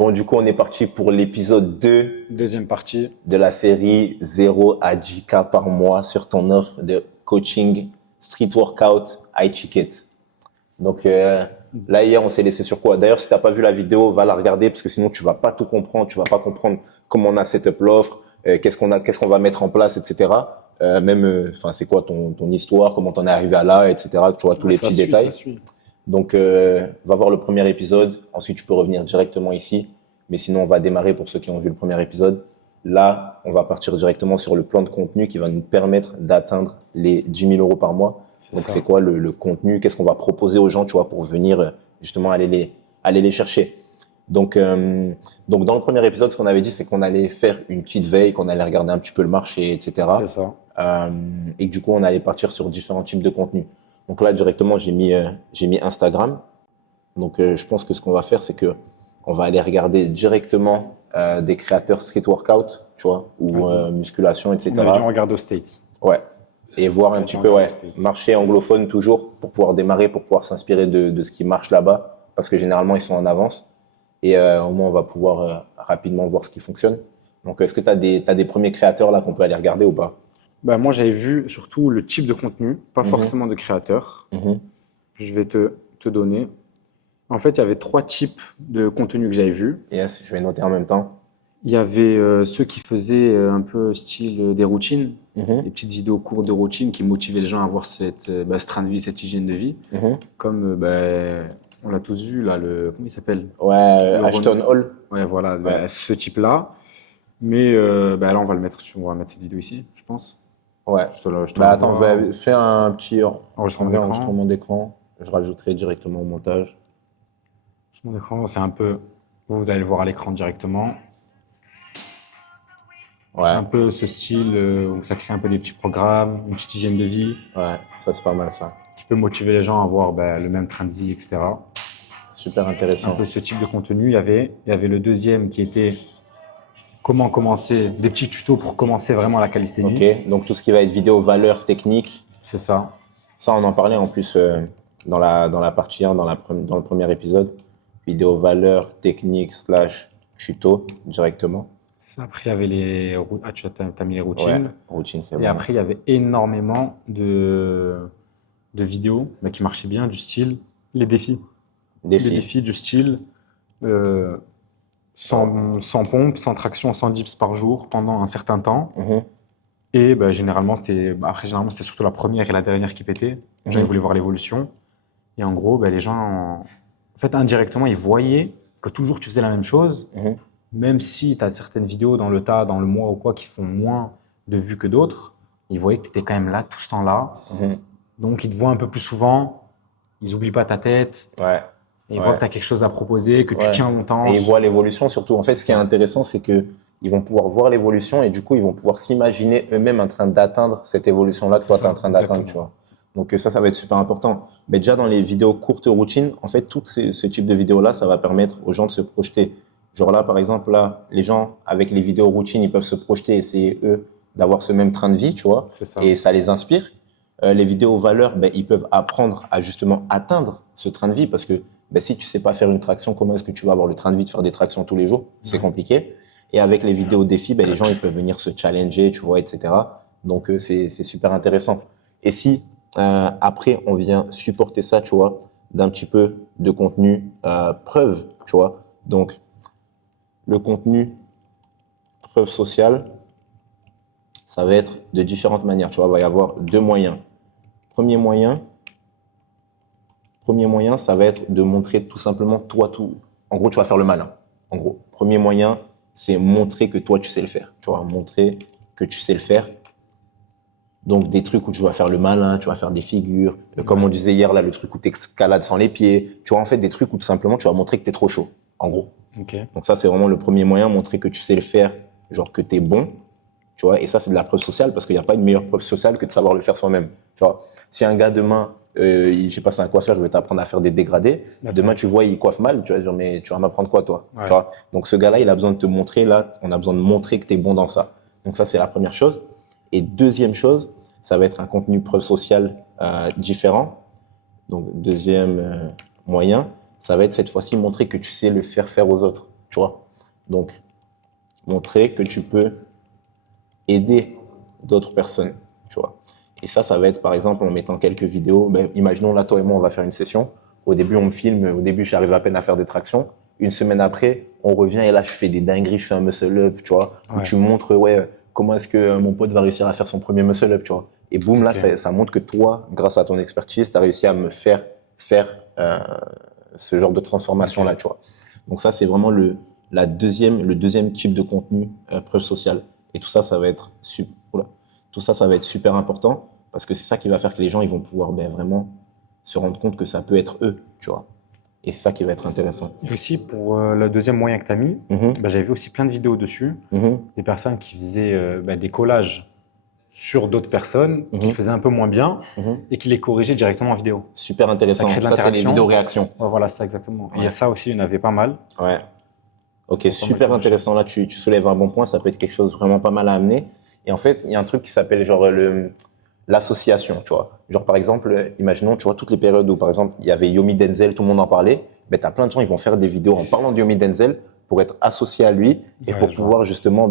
Bon, du coup, on est parti pour l'épisode 2 Deuxième partie. de la série 0 à 10K par mois sur ton offre de coaching street workout high ticket. Donc là, hier, on s'est laissé sur quoi? D'ailleurs, si t'as pas vu la vidéo, va la regarder parce que sinon, tu vas pas tout comprendre. Tu vas pas comprendre comment on a setup l'offre, qu'est-ce qu'on va mettre en place, etc. Enfin, c'est quoi ton histoire, comment t'en es arrivé à là, etc. Tu vois, tous les petits détails. Ça suit. Donc, va voir le premier épisode. Ensuite, tu peux revenir directement ici. Mais sinon, on va démarrer pour ceux qui ont vu le premier épisode. Là, on va partir directement sur le plan de contenu qui va nous permettre d'atteindre les 10 000 euros par mois. Donc, c'est quoi le contenu? Qu'est-ce qu'on va proposer aux gens, tu vois, pour venir justement aller les chercher. Donc, dans le premier épisode, ce qu'on avait dit, c'est qu'on allait faire une petite veille, qu'on allait regarder un petit peu le marché, etc. C'est ça. Et que du coup, on allait partir sur différents types de contenus. Donc là, directement, j'ai mis Instagram. Donc, je pense que ce qu'on va faire, c'est que on va aller regarder directement des créateurs street workout, tu vois, ou musculation, etc. On avait dû regarder aux States. Ouais. Et voir un petit peu, marché anglophone toujours, pour pouvoir démarrer, pour pouvoir s'inspirer de ce qui marche là-bas, parce que généralement, ils sont en avance. Et au moins, on va pouvoir rapidement voir ce qui fonctionne. Donc, est-ce que t'as des premiers créateurs là qu'on peut aller regarder ou pas? Bah, moi, j'avais vu surtout le type de contenu, pas forcément de créateur. Je vais te donner. En fait, il y avait 3 types de contenu que j'avais vus. Yes, je vais noter en même temps. Il y avait ceux qui faisaient un peu style des routines, des petites vidéos courtes de routines qui motivaient les gens à avoir ce train de vie, cette hygiène de vie. Comme on l'a tous vu là, comment il s'appelle? Ouais, Ashton Hall. Ouais, voilà, ce type-là. Mais là, on va mettre cette vidéo ici, je pense. Ouais. Attends, fais un petit enregistrement d'écran. Je rajouterai directement au montage. Enregistrement d'écran, c'est un peu. Vous allez le voir à l'écran directement. Ouais. Un peu ce style où ça fait un peu des petits programmes, une petite hygiène de vie. Ouais, ça c'est pas mal ça. Qui peut motiver les gens à avoir le même train de vie, etc. Super intéressant. Un peu ce type de contenu. Il y avait le deuxième qui était comment commencer, des petits tutos pour commencer vraiment la calisthénie. Ok, donc tout ce qui va être vidéo, valeur, technique. C'est ça. Ça, on en parlait en plus dans la partie 1, dans le premier épisode. Vidéo, valeur, technique, / tuto directement. Ça, après, il y avait les t'as mis les routines. Ouais, routine, c'est bon. Et après, il y avait énormément de vidéos qui marchaient bien, du style les défis. Les défis du style 100 pompes, 100 tractions, 100 dips par jour pendant un certain temps. Et généralement, c'était surtout la première et la dernière qui pétaient. Les gens, ils voulaient voir l'évolution. Et en gros, les gens, en fait, indirectement, ils voyaient que toujours tu faisais la même chose. Même si tu as certaines vidéos dans le tas, dans le mois ou quoi, qui font moins de vues que d'autres, ils voyaient que tu étais quand même là tout ce temps-là. Donc, ils te voient un peu plus souvent. Ils n'oublient pas ta tête. Ouais. Et ils voient que tu as quelque chose à proposer, que tu tiens longtemps. Et ils voient l'évolution surtout. En fait, ce qui est intéressant, c'est que ils vont pouvoir voir l'évolution et du coup, ils vont pouvoir s'imaginer eux-mêmes en train d'atteindre cette évolution-là que toi, tu es en train d'atteindre, tu vois. Donc ça va être super important. Mais déjà, dans les vidéos courtes routines, en fait, ce type de vidéos-là, ça va permettre aux gens de se projeter. Genre là, par exemple, là, les gens, avec les vidéos routines, ils peuvent se projeter, essayer, eux, d'avoir ce même train de vie, tu vois. Ça. Et ça les inspire. Les vidéos valeurs, ils peuvent apprendre à justement atteindre ce train de vie parce que si tu sais pas faire une traction, comment est-ce que tu vas avoir le train de vie de faire des tractions tous les jours? C'est compliqué. Et avec les vidéos défis, les gens, ils peuvent venir se challenger, tu vois, etc. Donc, c'est super intéressant. Et si, après, on vient supporter ça, tu vois, d'un petit peu de contenu preuve, tu vois. Donc, le contenu preuve sociale, ça va être de différentes manières, tu vois. Il va y avoir 2 moyens. Premier moyen, ça va être de montrer tout simplement toi tout. En gros, tu vas faire le malin. En gros, premier moyen, c'est montrer que toi, tu sais le faire. Tu vas montrer que tu sais le faire. Donc, des trucs où tu vas faire le malin, tu vas faire des figures. Comme on disait hier, là, le truc où tu escalades sans les pieds. Tu vois, en fait, des trucs où tout simplement, tu vas montrer que tu es trop chaud, en gros. Donc, ça, c'est vraiment le premier moyen, montrer que tu sais le faire, genre que tu es bon. Tu vois, et ça, c'est de la preuve sociale parce qu'il n'y a pas une meilleure preuve sociale que de savoir le faire soi-même. Tu vois, si un gars demain, je sais pas, c'est un coiffeur, il veut t'apprendre à faire des dégradés. Demain, tu vois, il coiffe mal, tu vas dire, mais tu vas m'apprendre quoi, toi? Tu vois. Donc, ce gars-là, il a besoin de te montrer, là, on a besoin de montrer que tu es bon dans ça. Donc, ça, c'est la première chose. Et deuxième chose, ça va être un contenu preuve sociale différent. Donc, deuxième moyen, ça va être cette fois-ci montrer que tu sais le faire aux autres. tu vois. Donc, montrer que tu peux aider d'autres personnes, tu vois. Et ça va être, par exemple, en mettant quelques vidéos. Ben, imaginons, là, toi et moi, on va faire une session. Au début, on me filme. Au début, j'arrive à peine à faire des tractions. Une semaine après, on revient et là, je fais des dingueries, je fais un muscle-up, tu vois. Où Ouais. tu montres, ouais, comment est-ce que mon pote va réussir à faire son premier muscle-up, tu vois. Et boum, là, Ok. ça montre que toi, grâce à ton expertise, tu as réussi à me faire ce genre de transformation-là, Ok. tu vois. Donc ça, c'est vraiment le deuxième type de contenu, preuve sociale. Et tout ça, tout ça, ça va être super important parce que c'est ça qui va faire que les gens, ils vont pouvoir vraiment se rendre compte que ça peut être eux, tu vois. Et c'est ça qui va être intéressant. Et aussi, pour le deuxième moyen que tu as mis, Mhm, bah, j'avais vu aussi plein de vidéos dessus, mhm, des personnes qui faisaient des collages sur d'autres personnes, qu'ils mhm, faisaient un peu moins bien, mhm. et qui les corrigeaient directement en vidéo. Super Ça crée intéressant. de Ça, c'est les vidéos l'interaction. réactions. Ouais, voilà, ça exactement. Et il y a Ouais, ça aussi, il y en avait pas mal. ouais. Ok, Pas mal qui super marchaient. intéressant. Là, tu soulèves un bon point. Ça peut être quelque chose vraiment pas mal à amener. Et en fait, il y a un truc qui s'appelle genre l'association, tu vois. Genre, par exemple, imaginons, tu vois, toutes les périodes où, par exemple, il y avait Yomi Denzel, tout le monde en parlait. Ben, tu as plein de gens, ils vont faire des vidéos en parlant de Yomi Denzel pour être associés à lui et Ouais, pour je vois. pouvoir justement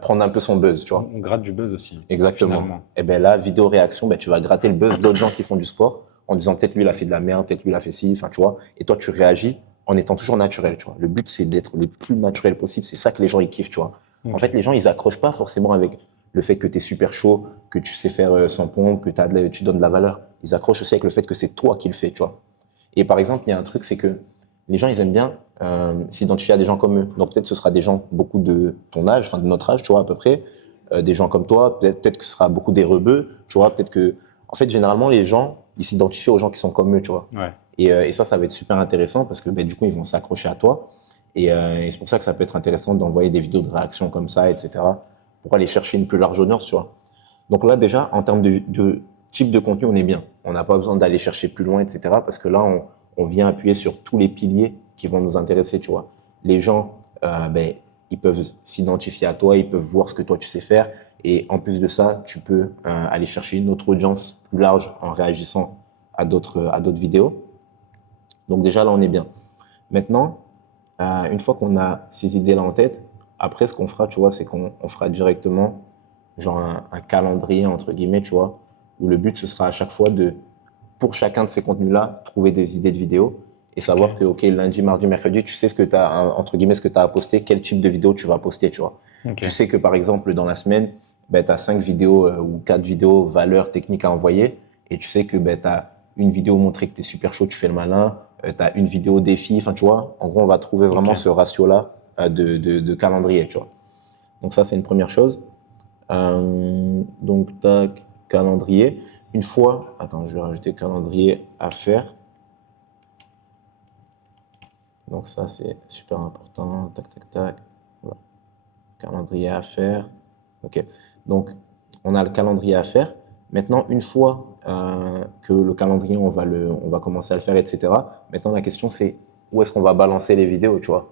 prendre un peu son buzz, tu vois. On gratte du buzz aussi, Exactement. finalement. Et ben là, vidéo réaction, ben, tu vas gratter le buzz d'autres gens qui font du sport en disant peut-être lui il a fait de la merde, peut-être lui il a fait ci, enfin tu vois. Et toi tu réagis en étant toujours naturel, tu vois. Le but c'est d'être le plus naturel possible. C'est ça que les gens ils kiffent, tu vois. En Ok. fait, les gens ils accrochent pas forcément avec le fait que tu es super chaud, que tu sais faire sans pompe, que tu donnes de la valeur. Ils accrochent aussi avec le fait que c'est toi qui le fais, tu vois. Et par exemple, il y a un truc, c'est que les gens, ils aiment bien s'identifier à des gens comme eux. Donc peut-être ce sera des gens beaucoup de ton âge, enfin de notre âge, tu vois, à peu près. Des gens comme toi, peut-être que ce sera beaucoup des rebeux, tu vois, peut-être que... En fait, généralement, les gens, ils s'identifient aux gens qui sont comme eux, tu vois. Ouais. Et ça va être super intéressant parce que du coup, ils vont s'accrocher à toi. Et c'est pour ça que ça peut être intéressant d'envoyer des vidéos de réaction comme ça, etc. Pour aller chercher une plus large audience, tu vois. Donc là, déjà, en termes de type de contenu, on est bien. On n'a pas besoin d'aller chercher plus loin, etc. Parce que là, on vient appuyer sur tous les piliers qui vont nous intéresser, tu vois. Les gens, ils peuvent s'identifier à toi, ils peuvent voir ce que toi, tu sais faire. Et en plus de ça, tu peux aller chercher une autre audience plus large en réagissant à d'autres vidéos. Donc déjà, là, on est bien. Maintenant, une fois qu'on a ces idées-là en tête, après, ce qu'on fera, tu vois, c'est qu'on fera directement genre un calendrier, entre guillemets, tu vois, où le but, ce sera à chaque fois pour chacun de ces contenus-là, trouver des idées de vidéos et Ok. savoir que, OK, lundi, mardi, mercredi, tu sais ce que tu as, entre guillemets, ce que tu as à poster, quel type de vidéo tu vas poster, tu vois. Ok. Tu sais que, par exemple, dans la semaine, tu as 5 vidéos ou 4 vidéos valeurs techniques à envoyer et tu sais que tu as une vidéo montrer que tu es super chaud, tu fais le malin, tu as une vidéo défi, enfin, tu vois, en gros, on va trouver vraiment Ok. ce ratio-là de calendrier, tu vois. Donc ça, c'est une première chose. Donc, tac, calendrier. Une fois, attends, je vais rajouter calendrier à faire. Donc, ça, c'est super important. Tac, tac, tac. Voilà. Calendrier à faire. OK. Donc, on a le calendrier à faire. Maintenant, une fois que le calendrier, on va commencer à le faire, etc. Maintenant, la question, c'est où est-ce qu'on va balancer les vidéos, tu vois?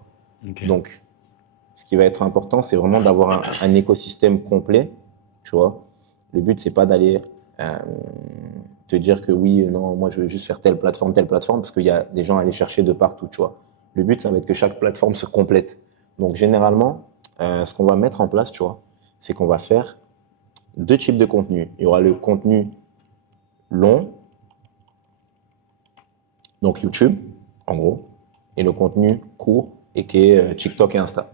Ok. Donc, ce qui va être important, c'est vraiment d'avoir un écosystème complet, tu vois. Le but, c'est pas d'aller euh, te dire que oui, non, moi, je veux juste faire telle plateforme, parce qu'il y a des gens à aller chercher de partout, tu vois. Le but, ça va être que chaque plateforme se complète. Donc, généralement, ce qu'on va mettre en place, tu vois, c'est qu'on va faire deux types de contenu. Il y aura le contenu long, donc YouTube, en gros, et le contenu court, et qui est TikTok et Insta.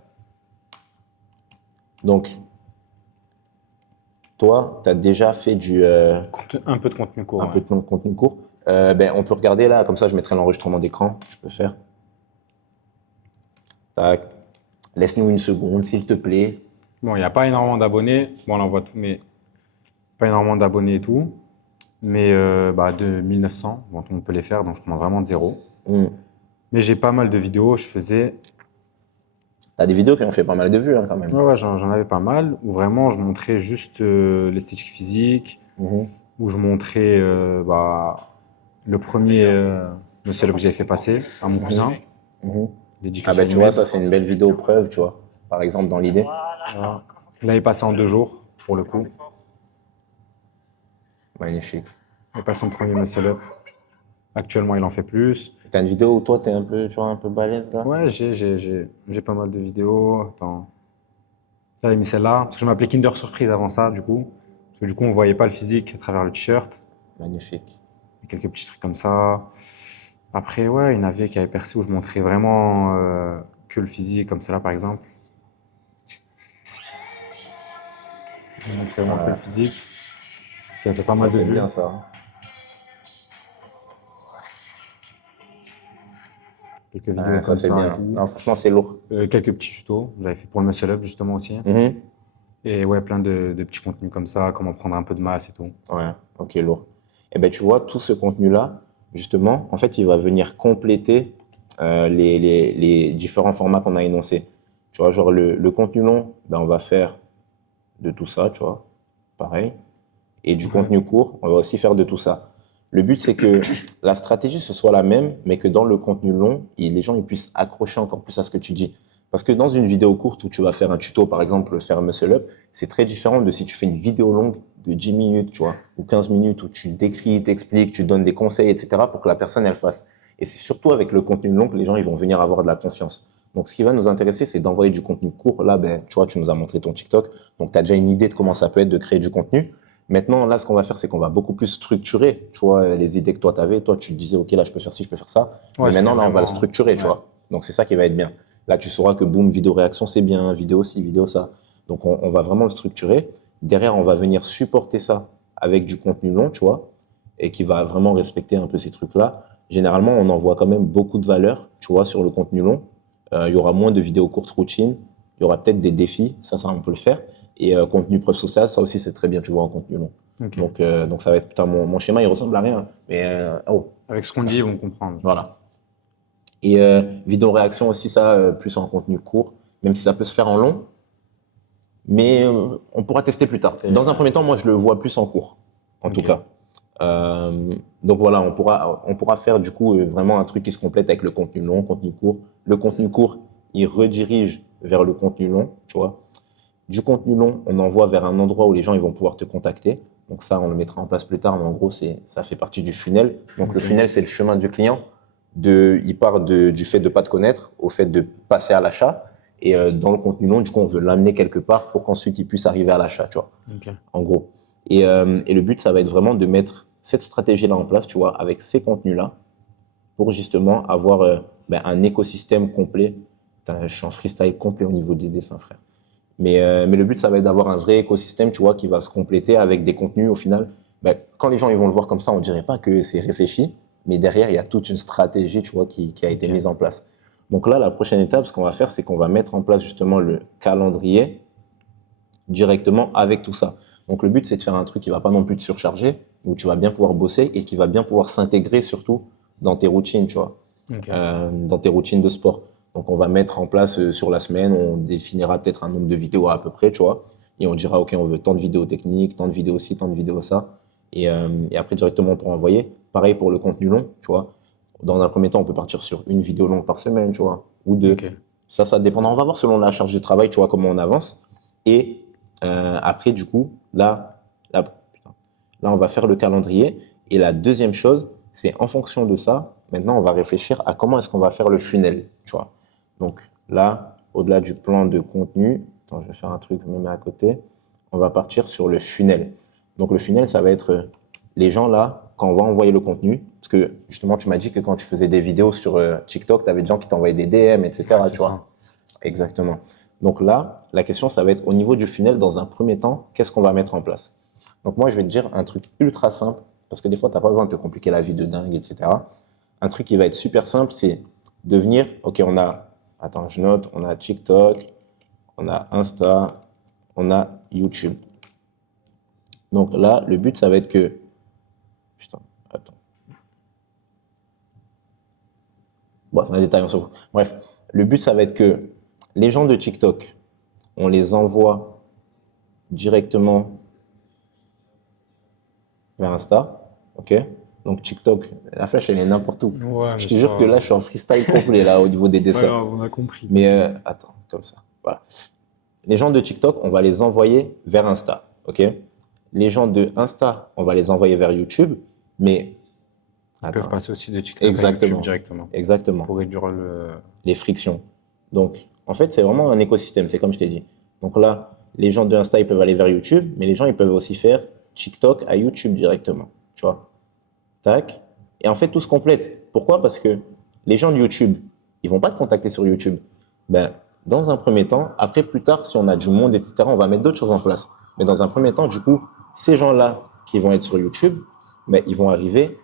Donc, toi, tu as déjà fait Un peu de contenu court, un ouais. peu de contenu court. On peut regarder là, comme ça je mettrai l'enregistrement d'écran. Je peux faire. Tac. Laisse-nous une seconde, s'il te plaît. Bon, il n'y a pas énormément d'abonnés. Bon, on en voit tout, mais pas énormément d'abonnés et tout. Mais bah, de 1900, bon, tout le monde peut les faire, donc je commence vraiment de zéro. Hmm. Mais j'ai pas mal de vidéos. Je faisais. T'as des vidéos qui ont fait pas mal de vues hein, quand même. Ouais, ouais, j'en avais pas mal. Où vraiment, je montrais juste l'esthétique physique. Mhm. Où je montrais le premier muscle-up que j'avais fait passer à mon cousin. Mhm. Ah Dédicace à ben tu vois, Youmed. ça c'est une belle vidéo preuve, tu vois. Par exemple, dans l'idée. Voilà. Je l'avais passé en 2 jours, pour le coup. Magnifique. Il a passé son premier muscle-up Actuellement, il en fait plus. T'as une vidéo où toi, t'es un peu, tu vois, un peu balèze là? Ouais, j'ai pas mal de vidéos. Attends. J'avais mis celle-là, parce que je m'appelais Kinder Surprise avant ça, du coup. Parce que du coup, on voyait pas le physique à travers le t-shirt. Magnifique. Et quelques petits trucs comme ça. Après, ouais, il y en avait qui avaient percé où je montrais vraiment que le physique, comme celle-là, par exemple. Je montrais vraiment que le Ouais. physique. Qui a fait pas Ça, mal de c'est vues. bien ça. Quelques vidéos Ouais, ça, comme c'est ça et bien. tout. Non, franchement, c'est lourd. Quelques petits tutos. J'avais fait pour le muscle up, justement, aussi. Mhm. Et ouais, plein de petits contenus comme ça, comment prendre un peu de masse et tout. Ouais, ok, lourd. Et ben, tu vois, tout ce contenu-là, justement, en fait, il va venir compléter les différents formats qu'on a énoncés. Tu vois, genre le contenu long, ben, on va faire de tout ça, tu vois, pareil. Et du Ouais. contenu court, on va aussi faire de tout ça. Le but, c'est que la stratégie, ce soit la même, mais que dans le contenu long, les gens ils puissent accrocher encore plus à ce que tu dis. Parce que dans une vidéo courte où tu vas faire un tuto, par exemple, faire un muscle up, c'est très différent de si tu fais une vidéo longue de 10 minutes, tu vois, ou 15 minutes où tu décris, t'expliques, tu donnes des conseils, etc., pour que la personne, elle fasse. Et c'est surtout avec le contenu long que les gens, ils vont venir avoir de la confiance. Donc, ce qui va nous intéresser, c'est d'envoyer du contenu court. Là, ben, tu vois, tu nous as montré ton TikTok. Donc, tu as déjà une idée de comment ça peut être de créer du contenu. Maintenant, là, ce qu'on va faire, c'est qu'on va beaucoup plus structurer, tu vois, les idées que toi, tu avais. Toi, tu te disais, OK, là, je peux faire ci, je peux faire ça. Mais Ouais, c'était maintenant, là, on va le vraiment. structurer, tu Ouais. vois. Donc, c'est ça qui va être bien. Là, tu sauras que boum, vidéo réaction, c'est bien, vidéo ci, vidéo ça. Donc, on va vraiment le structurer. Derrière, on va venir supporter ça avec du contenu long, tu vois, et qui va vraiment respecter un peu ces trucs-là. Généralement, on envoie quand même beaucoup de valeur, tu vois, sur le contenu long. Il y aura moins de vidéos courtes routines. Il y aura peut-être des défis. Ça, on peut le faire. Et contenu preuve sociale, ça aussi, c'est très bien, tu vois, en contenu long. Ok. Donc ça va être, putain, mon schéma, il ressemble à rien. Mais, oh, Avec ce qu'on dit, ils vont comprendre. voilà. Et vidéo réaction aussi, ça, plus en contenu court, même si ça peut se faire en long. Mais on pourra tester plus tard. Dans un premier temps, moi, je le vois plus en cours, en tout Ok. cas. Donc voilà, on pourra faire du coup vraiment un truc qui se complète avec le contenu long, contenu court. Le contenu court, il redirige vers le contenu long, tu vois. Du contenu long, on envoie vers un endroit où les gens ils vont pouvoir te contacter. Donc ça, on le mettra en place plus tard, mais en gros, ça fait partie du funnel. Donc le Ok. funnel, c'est le chemin du client. Il part du fait de ne pas te connaître au fait de passer à l'achat. Et dans le contenu long, du coup, on veut l'amener quelque part pour qu'ensuite il puisse arriver à l'achat, tu vois, Ok. en gros. Et le but, ça va être vraiment de mettre cette stratégie-là en place, tu vois, avec ces contenus-là, pour justement avoir un écosystème complet. Putain, je suis en freestyle complet au niveau des dessins, frère. Mais le but, ça va être d'avoir un vrai écosystème, tu vois, qui va se compléter avec des contenus. Au final, quand les gens ils vont le voir comme ça, on dirait pas que c'est réfléchi, mais derrière, il y a toute une stratégie, tu vois, qui a été Ok. mise en place. Donc là, la prochaine étape, ce qu'on va faire, c'est qu'on va mettre en place justement le calendrier directement avec tout ça. Donc le but, c'est de faire un truc qui va pas non plus te surcharger, où tu vas bien pouvoir bosser et qui va bien pouvoir s'intégrer surtout dans tes routines, tu vois, Ok. dans tes routines de sport. Donc on va mettre en place sur la semaine, on définira peut-être un nombre de vidéos à peu près, tu vois, et on dira, OK, on veut tant de vidéos techniques, tant de vidéos ci, tant de vidéos ça, et après directement pour envoyer. Pareil pour le contenu long, tu vois. Dans un premier temps, on peut partir sur une vidéo longue par semaine, tu vois, ou deux. Ok. Ça dépendra. On va voir selon la charge de travail, tu vois, comment on avance. Et après, du coup, putain, là, on va faire le calendrier. Et la deuxième chose, c'est en fonction de ça, maintenant, on va réfléchir à comment est-ce qu'on va faire le funnel, tu vois. Donc là, au-delà du plan de contenu, attends, je vais faire un truc, je me mets à côté. On va partir sur le funnel. Donc le funnel, ça va être les gens là, quand on va envoyer le contenu, parce que justement, tu m'as dit que quand tu faisais des vidéos sur TikTok, tu avais des gens qui t'envoyaient des DM, Ouais, etc. c'est Tu vois. ça. Exactement. Donc là, la question, ça va être au niveau du funnel, dans un premier temps, qu'est-ce qu'on va mettre en place? Donc moi, je vais te dire un truc ultra simple, parce que des fois, tu n'as pas besoin de te compliquer la vie de dingue, etc. Un truc qui va être super simple, c'est de venir, OK, attends, je note, on a TikTok, on a Insta, on a YouTube. Donc là, le but, ça va être que, putain, attends. Bon, c'est un détail, on s'en fout. Bref, le but, ça va être que les gens de TikTok, on les envoie directement vers Insta, ok? Donc TikTok, la flèche, elle est n'importe où. Ouais, Je mais te c'est jure que pas, là, je suis en freestyle complet, là, au niveau des c'est pas dessins. grave, on a compris, Mais t'inquiète. attends, comme ça, voilà. Les gens de TikTok, on va les envoyer vers Insta, ok? Les gens de Insta, on va les envoyer vers YouTube, mais Ils peuvent passer aussi de TikTok à Exactement. YouTube directement. Exactement. Pour réduire les frictions. Donc, en fait, c'est vraiment un écosystème, c'est comme je t'ai dit. Donc là, les gens de Insta, ils peuvent aller vers YouTube, mais les gens, ils peuvent aussi faire TikTok à YouTube directement. Tu vois? Tac. Et en fait, tout se complète. Pourquoi? Parce que les gens de YouTube, ils vont pas te contacter sur YouTube. Ben, dans un premier temps, après, plus tard, si on a du monde, etc., on va mettre d'autres choses en place. Mais dans un premier temps, du coup, ces gens-là qui vont être sur YouTube, ben, ils vont arriver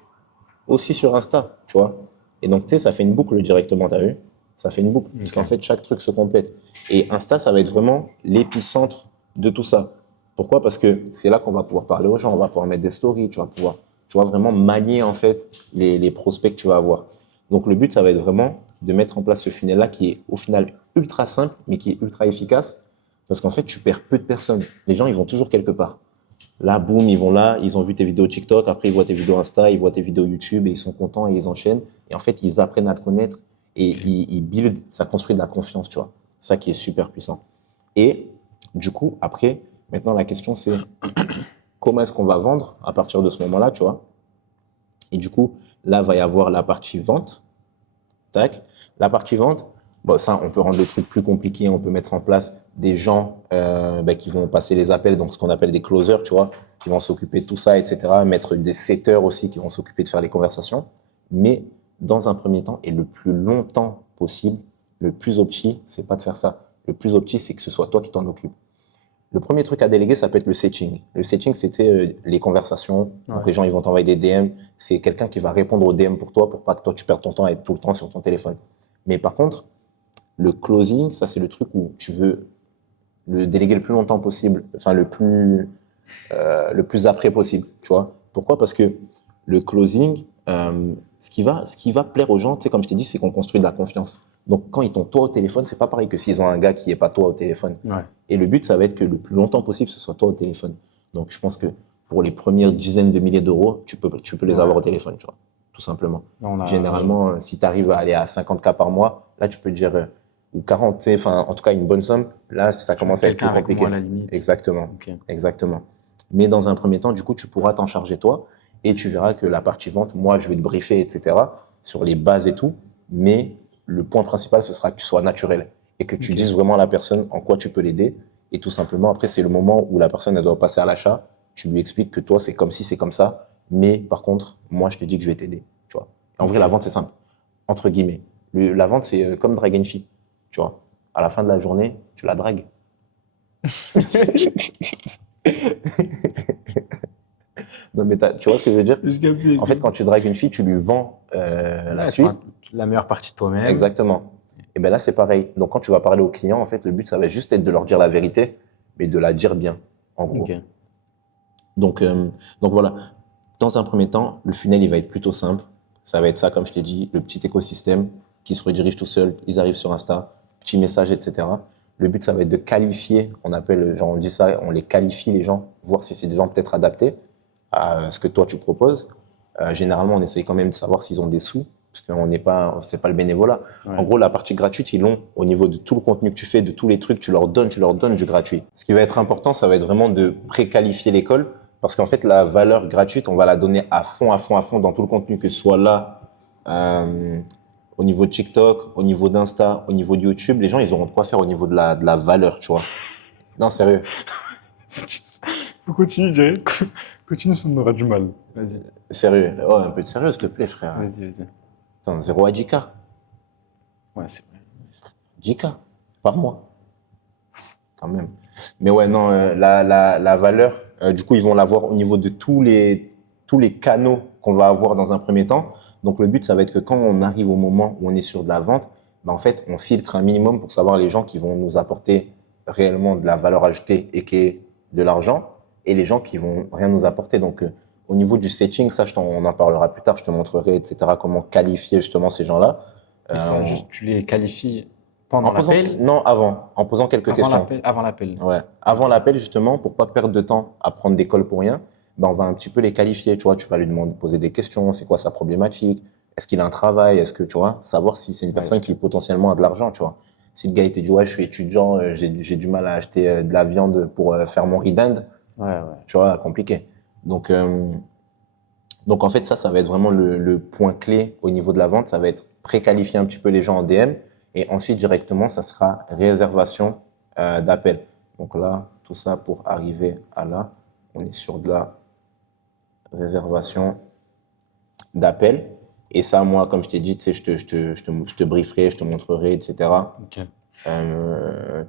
aussi sur Insta, tu vois. Et donc, tu sais, ça fait une boucle directement, tu as vu? Ça fait une boucle. Parce qu'en fait, chaque truc se complète. Et Insta, ça va être vraiment l'épicentre de tout ça. Pourquoi? Parce que c'est là qu'on va pouvoir parler aux gens, on va pouvoir mettre des stories, tu vas pouvoir, tu vois, vraiment manier, en fait, les prospects que tu vas avoir. Donc, le but, ça va être vraiment de mettre en place ce funnel-là qui est, au final, ultra simple, mais qui est ultra efficace. Parce qu'en fait, tu perds peu de personnes. Les gens, ils vont toujours quelque part. Là, boum, ils vont là, ils ont vu tes vidéos TikTok, après ils voient tes vidéos Insta, ils voient tes vidéos YouTube et ils sont contents et ils enchaînent. Et en fait, ils apprennent à te connaître et ils build, ça construit de la confiance, tu vois. Ça qui est super puissant. Et du coup, après, maintenant la question c'est comment est-ce qu'on va vendre à partir de ce moment-là, tu vois. Et du coup, là, va y avoir la partie vente. Tac. La partie vente, bon, ça, on peut rendre le truc plus compliqué. On peut mettre en place des gens qui vont passer les appels, donc ce qu'on appelle des closers, tu vois, qui vont s'occuper de tout ça, etc. Mettre des setters aussi qui vont s'occuper de faire les conversations. Mais dans un premier temps et le plus longtemps possible, le plus opti, c'est pas de faire ça. Le plus opti, c'est que ce soit toi qui t'en occupes. Le premier truc à déléguer, ça peut être le setting. Le setting, c'est les conversations. Donc, Ouais. les gens, ils vont t'envoyer des DM. C'est quelqu'un qui va répondre aux DM pour toi, pour pas que toi, tu perdes ton temps à être tout le temps sur ton téléphone. Mais par contre, le closing, ça, c'est le truc où tu veux le déléguer le plus longtemps possible, enfin, le plus après possible, tu vois. Pourquoi? Parce que le closing, ce qui va plaire aux gens, tu sais, comme je t'ai dit, c'est qu'on construit de la confiance. Donc, quand ils t'ont toi au téléphone, c'est pas pareil que s'ils ont un gars qui est pas toi au téléphone. Ouais. Et le but, ça va être que le plus longtemps possible, ce soit toi au téléphone. Donc, je pense que pour les premières dizaines de milliers d'euros, tu peux les avoir au téléphone, tu vois, tout simplement. Généralement, si tu arrives à aller à 50K par mois, là, tu peux te dire, ou 40, tu sais, enfin, en tout cas, une bonne somme, là, ça commence à être plus Quelqu'un avec compliqué. moi, à la limite. Exactement. Ok. Exactement. Mais dans un premier temps, du coup, tu pourras t'en charger toi et tu verras que la partie vente, moi, je vais te briefer, etc., sur les bases et tout. Mais le point principal, ce sera que tu sois naturel et que tu Ok. dises vraiment à la personne en quoi tu peux l'aider. Et tout simplement, après, c'est le moment où la personne, elle doit passer à l'achat. Tu lui expliques que toi, c'est comme si c'est comme ça. Mais par contre, moi, je te dis que je vais t'aider. Tu vois. Et en vrai, la vente, c'est simple. Entre guillemets. La vente, c'est comme draguer une fille. Tu vois. À la fin de la journée, tu la dragues. Non, mais tu vois ce que je veux dire? En fait, quand tu dragues une fille, tu lui vends la suite. La meilleure partie de toi-même. Exactement. Et bien là, c'est pareil. Donc, quand tu vas parler aux clients, en fait, le but, ça va juste être de leur dire la vérité, mais de la dire bien, en gros. Ok. Donc voilà. Dans un premier temps, le funnel, il va être plutôt simple. Ça va être ça, comme je t'ai dit, le petit écosystème qui se redirige tout seul. Ils arrivent sur Insta, petit message, etc. Le but, ça va être de qualifier. On appelle, genre, on dit ça, on les qualifie, les gens, voir si c'est des gens peut-être adaptés à ce que toi tu proposes. Généralement, on essaye quand même de savoir s'ils ont des sous, parce qu'on n'est pas, c'est pas le bénévolat. Ouais. En gros, la partie gratuite, ils l'ont au niveau de tout le contenu que tu fais, de tous les trucs, tu leur donnes du gratuit. Ce qui va être important, ça va être vraiment de préqualifier l'école, parce qu'en fait, la valeur gratuite, on va la donner à fond, à fond, à fond dans tout le contenu, que ce soit là, au niveau de TikTok, au niveau d'Insta, au niveau de YouTube. Les gens, ils auront de quoi faire au niveau de la valeur, tu vois. Non, sérieux. Faut continuer, je dirais. Continue, ça me aura du mal. Vas-y. Sérieux. Oh, un peu de sérieux, s'il te plaît, frère. Vas-y. Attends, 0 à 10K. Ouais, c'est vrai. 10K par mois. Quand même. Mais ouais, non, la valeur, du coup, ils vont l'avoir au niveau de tous les canaux qu'on va avoir dans un premier temps. Donc, le but, ça va être que quand on arrive au moment où on est sur de la vente, ben, en fait, on filtre un minimum pour savoir les gens qui vont nous apporter réellement de la valeur ajoutée et qui est de l'argent et les gens qui vont rien nous apporter. Donc, au niveau du setting, ça, on en parlera plus tard, je te montrerai, etc., comment qualifier justement ces gens-là. Et ça, juste, tu les qualifies En pendant posant, l'appel, non, en posant quelques questions. avant l'appel. Ouais. Avant Ok. l'appel, justement, pour pas perdre de temps à prendre des calls pour rien, ben, on va un petit peu les qualifier, tu vois. Tu vas lui demander, poser des questions. C'est quoi sa problématique? Est-ce qu'il a un travail? Est-ce que, tu vois, savoir si c'est une personne qui potentiellement a de l'argent, tu vois. Si le gars, il te dit, ouais, je suis étudiant, j'ai du mal à acheter de la viande pour faire mon riz d'Inde, Ouais. tu vois, compliqué. Donc Donc, en fait, ça va être vraiment le point clé au niveau de la vente. Ça va être préqualifier un petit peu les gens en DM. Et ensuite, directement, ça sera réservation d'appel. Donc là, tout ça pour arriver à là, on est sur de la réservation d'appel. Et ça, moi, comme je t'ai dit, tu sais, je te brieferai, je te montrerai, etc. Ok.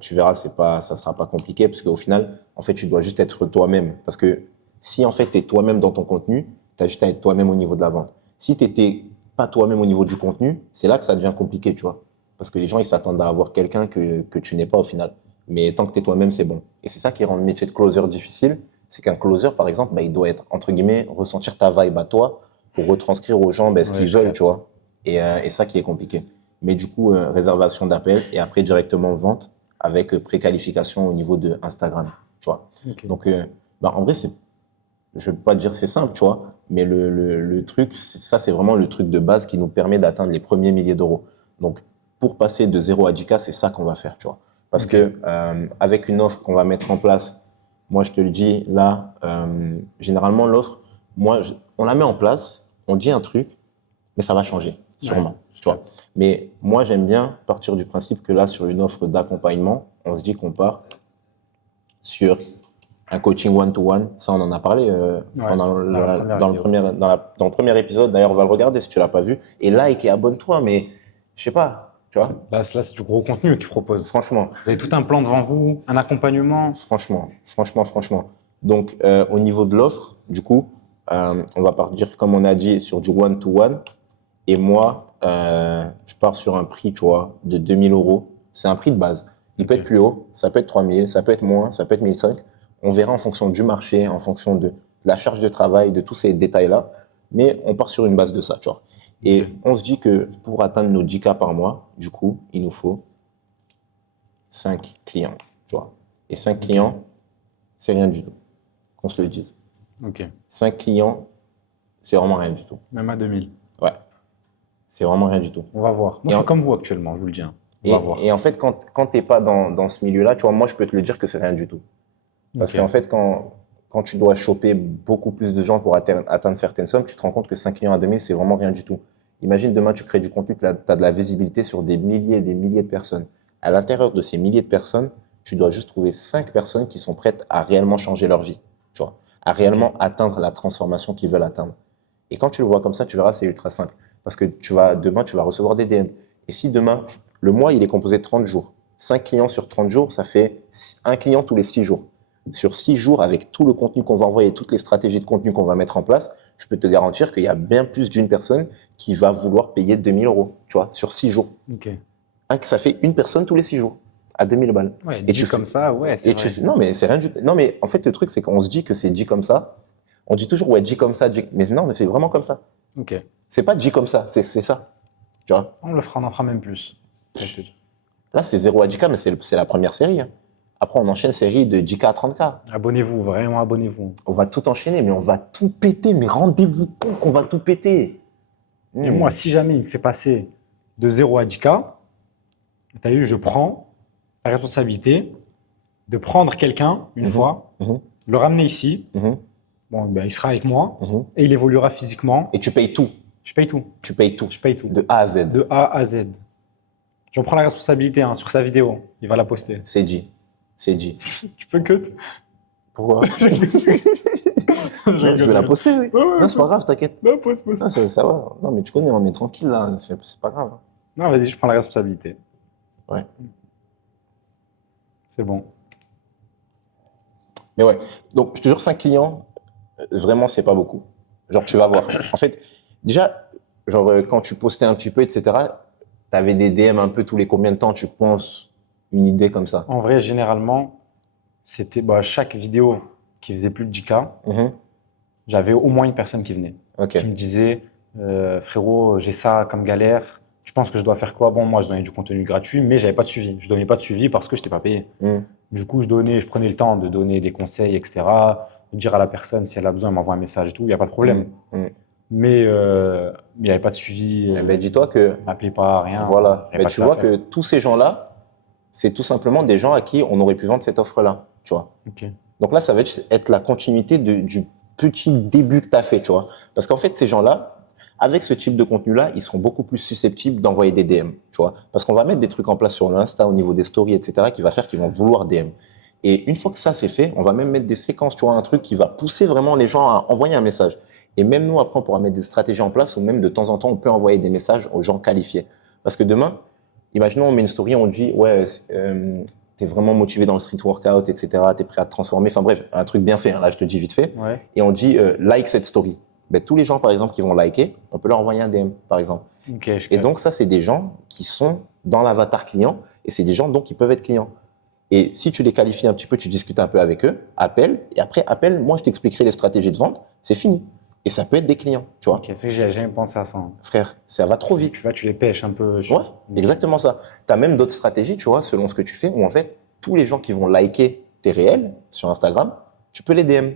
Tu verras, ça sera pas compliqué parce qu'au final, en fait, tu dois juste être toi-même. Parce que si en fait, tu es toi-même dans ton contenu, tu as juste à être toi-même au niveau de la vente. Si tu n'étais pas toi-même au niveau du contenu, c'est là que ça devient compliqué, tu vois. Parce que les gens, ils s'attendent à avoir quelqu'un que tu n'es pas au final. Mais tant que tu es toi-même, c'est bon. Et c'est ça qui rend le métier de closer difficile. C'est qu'un closer, par exemple, bah, il doit être, entre guillemets, ressentir ta vibe à toi pour retranscrire aux gens ce Ouais, qu'ils je veulent, capte. tu vois. Et ça qui est compliqué. Mais du coup, réservation d'appel et après directement vente avec préqualification au niveau de Instagram, tu vois. Ok. Donc, bah, en vrai, je ne veux pas dire que c'est simple, tu vois, mais le truc, ça, c'est vraiment le truc de base qui nous permet d'atteindre les premiers milliers d'euros. Donc, pour passer de 0 à 10K, c'est ça qu'on va faire, tu vois. Parce Ok. que avec une offre qu'on va mettre en place, moi, je te le dis, là, généralement, l'offre, on la met en place, on dit un truc, mais ça va changer, sûrement, Ouais, je tu vois. capte. Mais moi, j'aime bien partir du principe que là, sur une offre d'accompagnement, on se dit qu'on part sur un coaching one-to-one. Ça, on en a parlé Ouais, pendant dans la première dans le vidéo. dans le premier épisode. D'ailleurs, on va le regarder si tu l'as pas vu. Et like et abonne-toi, mais je sais pas, tu vois. Là, c'est du gros contenu qu'ils proposent. Franchement, Vous avez tout un plan devant vous, un accompagnement. franchement. Donc, au niveau de l'offre, du coup, on va partir, comme on a dit, sur du one-to-one. Et moi, je pars sur un prix, tu vois, de 2000 euros. C'est un prix de base. Il peut Ok. être plus haut, ça peut être 3000, ça peut être moins, ça peut être 1500. On verra en fonction du marché, en fonction de la charge de travail, de tous ces détails-là. Mais on part sur une base de ça, tu vois. Ok. Et on se dit que pour atteindre nos 10K par mois, du coup, il nous faut 5 clients, tu vois. Et 5 Ok. clients, c'est rien du tout, qu'on se le dise. Ok. 5 clients, c'est vraiment rien du tout. Même à 2000. Ouais, c'est vraiment rien du tout. On va voir. Moi, Et je en, suis comme vous actuellement, je vous le dis, hein. On va voir. et en fait, quand tu n'es pas dans ce milieu-là, tu vois, moi, je peux te le dire que c'est rien du tout. Parce Ok. qu'en fait, quand tu dois choper beaucoup plus de gens pour atteindre certaines sommes, tu te rends compte que 5 clients à 2000, c'est vraiment rien du tout. Imagine demain, tu crées du contenu, tu as de la visibilité sur des milliers et des milliers de personnes. À l'intérieur de ces milliers de personnes, tu dois juste trouver 5 personnes qui sont prêtes à réellement changer leur vie, tu vois, à réellement Ok. atteindre la transformation qu'ils veulent atteindre. Et quand tu le vois comme ça, tu verras, c'est ultra simple. Parce que demain, tu vas recevoir des DM. Et si demain, le mois, il est composé de 30 jours, 5 clients sur 30 jours, ça fait un client tous les 6 jours. Sur 6 jours, avec tout le contenu qu'on va envoyer, toutes les stratégies de contenu qu'on va mettre en place, je peux te garantir qu'il y a bien plus d'une personne qui va vouloir payer 2000 euros, tu vois, sur 6 jours. Ok. Ça fait une personne tous les 6 jours, à 2000 balles. Ouais, Et dit tu fais, comme ça, ouais, c'est vrai. non, mais c'est rien du tout. Non, mais en fait, le truc, c'est qu'on se dit que c'est dit comme ça. On dit toujours, ouais, dit comme ça, mais non, mais c'est vraiment comme ça. Ok. C'est pas dit comme ça, c'est ça. Tu vois. On en fera même plus. Je te dis. Là, c'est 0 à 10K, mais c'est la première série, hein. Après, on enchaîne série de 10K à 30K. Abonnez-vous, vraiment abonnez-vous. On va tout enchaîner, mais on va tout péter. Mais rendez-vous compte qu'on va tout péter. Et moi, si jamais il me fait passer de 0 à 10K, t'as vu, je prends la responsabilité de prendre quelqu'un une fois, le ramener ici. Bon, ben, il sera avec moi et il évoluera physiquement. Et tu payes tout. Je paye tout. Tu payes tout. Je paye tout. De A à Z. De A à Z. J'en prends la responsabilité hein, sur sa vidéo. Il va la poster. C'est dit. C'est dit. Tu peux cut. Pourquoi? Non, je vais la poster, oui. Ouais, Non, c'est pas grave, t'inquiète. Non, pose. Non, ça va. Non, mais tu connais, on est tranquille là. C'est pas grave. Non, vas-y, je prends la responsabilité. Ouais. C'est bon. Mais ouais. Donc, je te jure, 5 clients, vraiment, c'est pas beaucoup. Genre, tu vas voir. En fait, déjà, genre, quand tu postais un petit peu, etc., t'avais des DM un peu tous les combien de temps, tu penses, une idée comme ça? En vrai, généralement, c'était chaque vidéo qui faisait plus de 10K, j'avais au moins une personne qui venait. Ok. Qui me disait frérot, j'ai ça comme galère. Tu penses que je dois faire quoi? Bon, moi, je donnais du contenu gratuit, mais j'avais pas de suivi. Je donnais pas de suivi parce que je n'étais pas payé. Du coup, je prenais le temps de donner des conseils, etc. De dire à la personne si elle a besoin, elle m'envoie un message et tout. Il n'y a pas de problème. Mais il n'y avait pas de suivi. Eh ben, dis-toi que, M'appelez pas, rien. voilà. J'avais Ben, pas de tu ça à vois faire. que tous ces gens-là, c'est tout simplement des gens à qui on aurait pu vendre cette offre-là, tu vois. Ok. Donc là, ça va être la continuité petit début que tu as fait, tu vois. Parce qu'en fait, ces gens-là, avec ce type de contenu-là, ils seront beaucoup plus susceptibles d'envoyer des DM, tu vois. Parce qu'on va mettre des trucs en place sur l'Insta au niveau des stories, etc., qui va faire qu'ils vont vouloir DM. Et une fois que ça c'est fait, on va même mettre des séquences, tu vois, un truc qui va pousser vraiment les gens à envoyer un message. Et même nous, après, on pourra mettre des stratégies en place ou même de temps en temps, on peut envoyer des messages aux gens qualifiés. Parce que demain, imaginons, on met une story, on dit, ouais, t'es vraiment motivé dans le street workout, etc., t'es prêt à te transformer. Enfin bref, un truc bien fait, hein, là, je te dis vite fait. Ouais. Et on dit, like cette story. Ben, tous les gens, par exemple, qui vont liker, on peut leur envoyer un DM, par exemple. Okay, et donc, ça, c'est des gens qui sont dans l'avatar client et c'est des gens, donc, qui peuvent être clients. Et si tu les qualifies un petit peu, tu discutes un peu avec eux, appelle, et après, appelle, moi, je t'expliquerai les stratégies de vente, c'est fini. Et ça peut être des clients, tu vois. Ok, c'est que j'ai jamais pensé à ça. Frère, ça va trop vite. Tu vois, tu les pêches un peu. Ouais, exactement ça. Tu as même d'autres stratégies, tu vois, selon ce que tu fais, où en fait, tous les gens qui vont liker tes réels sur Instagram, tu peux les DM.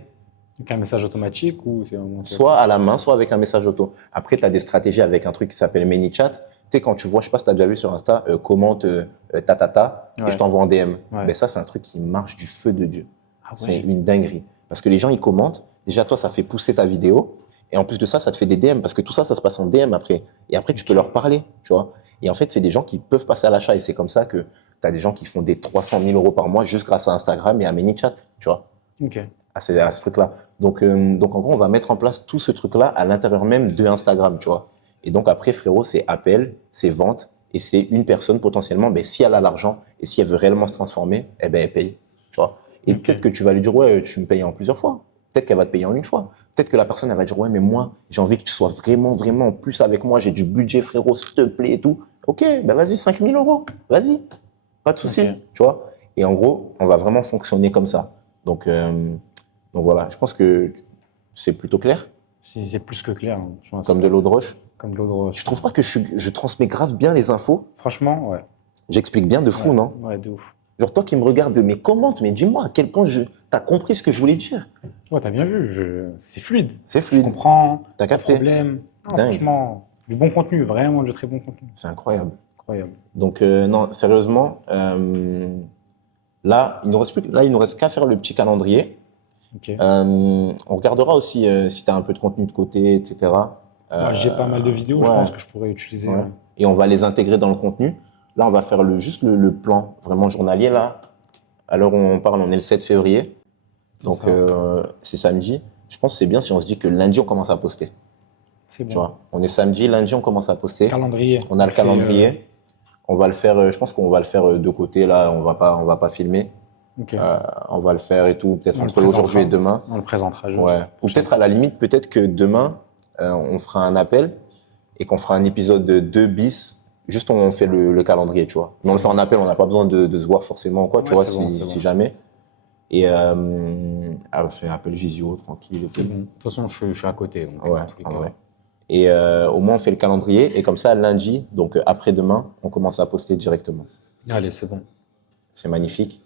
Donc un message automatique ou soit à la main, soit avec un message auto. Après, tu as des stratégies avec un truc qui s'appelle ManyChat. Tu sais, quand tu vois, je sais pas si tu as déjà vu sur Insta, commente et je t'envoie en DM. Ouais. Mais ça, c'est un truc qui marche du feu de Dieu. Ah ouais. C'est une dinguerie. Parce que les gens, ils commentent. Déjà, toi, ça fait pousser ta vidéo. Et en plus de ça, ça te fait des DM. Parce que tout ça, ça se passe en DM après. Et après, tu peux leur parler, tu vois. Et en fait, c'est des gens qui peuvent passer à l'achat. Et c'est comme ça que tu as des gens qui font des 300 000 euros par mois juste grâce à Instagram et à ManyChat, tu vois. Ok. À ce truc-là. Donc, en gros, on va mettre en place tout ce truc-là à l'intérieur même de Instagram, tu vois. Et donc, après, frérot, c'est appel, c'est vente, et c'est une personne potentiellement, ben, si elle a l'argent et si elle veut réellement se transformer, eh ben, elle paye, tu vois. Et peut-être que tu vas lui dire, ouais, tu me payes en plusieurs fois. Peut-être qu'elle va te payer en une fois. Peut-être que la personne, elle va dire, ouais, mais moi, j'ai envie que tu sois vraiment, vraiment plus avec moi, j'ai du budget, frérot, s'il te plaît et tout. Ok, ben vas-y, 5 000 euros, vas-y, pas de souci, tu vois. Et en gros, on va vraiment fonctionner comme ça. Donc voilà, je pense que c'est plutôt clair. C'est plus que clair. Hein. Comme de l'eau de roche. Comme de l'eau de roche. Je trouve pas que je transmets grave bien les infos. Franchement, ouais. J'explique bien de fou, non? Ouais, de ouf. Genre toi qui me regardes, mais commente, mais dis-moi à quel point t'as compris ce que je voulais dire. Ouais, t'as bien vu. C'est fluide. C'est fluide. Je comprends. T'as capté. Pas de problème. Non, franchement, du bon contenu, vraiment du très bon contenu. C'est incroyable. Incroyable. Donc non, sérieusement, là, il nous reste qu'à faire le petit calendrier. Okay. On regardera aussi si tu as un peu de contenu de côté, etc. J'ai pas mal de vidéos, je pense que je pourrais utiliser. Ouais. Et on va les intégrer dans le contenu. Là, on va faire juste le plan vraiment journalier. Là, à l'heure où on parle, on est le 7 février. Donc, c'est samedi. Je pense que c'est bien si on se dit que lundi, on commence à poster. C'est bon. Tu vois, on est samedi, lundi, on commence à poster. Calendrier. On a le calendrier. On va le faire, je pense qu'on va le faire de côté. Là, on va pas filmer. Okay. On va le faire et tout, peut-être entre aujourd'hui et demain. On le présentera juste. Ouais. Ou peut-être à la limite, peut-être que demain, on fera un appel et qu'on fera un épisode de 2 bis. Juste on fait le calendrier, tu vois. Mais on le fait en appel, on n'a pas besoin de se voir forcément, quoi, tu vois, si jamais. Et on fait un appel visio, tranquille. C'est bon. De toute façon, je suis à côté. Donc, ouais, tous les cas. Ouais. Et au moins, on fait le calendrier. Et comme ça, lundi, donc après-demain, on commence à poster directement. Allez, c'est bon. C'est magnifique.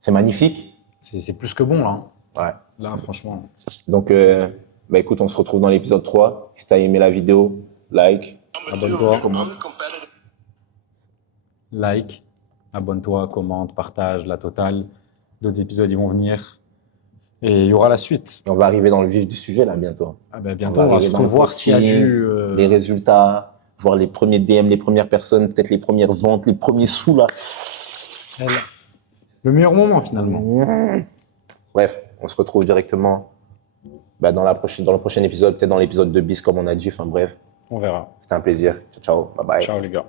C'est magnifique. C'est plus que bon, là. Hein. Ouais. Là, franchement. Donc, écoute, on se retrouve dans l'épisode 3. Si tu as aimé la vidéo, like, abonne-toi, commente. Like, abonne-toi, commente, partage, la totale. D'autres épisodes, ils vont venir. Et il y aura la suite. Et on va arriver dans le vif du sujet, là, bientôt. Ah ben, bientôt, on va surtout voir s'il y a les résultats, voir les premiers DM, les premières personnes, peut-être les premières ventes, les premiers sous, là. Le meilleur moment, finalement. Bref, on se retrouve directement dans le prochain épisode, peut-être dans l'épisode de bis, comme on a dit. Enfin bref. On verra. C'était un plaisir. Ciao, ciao. Bye bye. Ciao, les gars.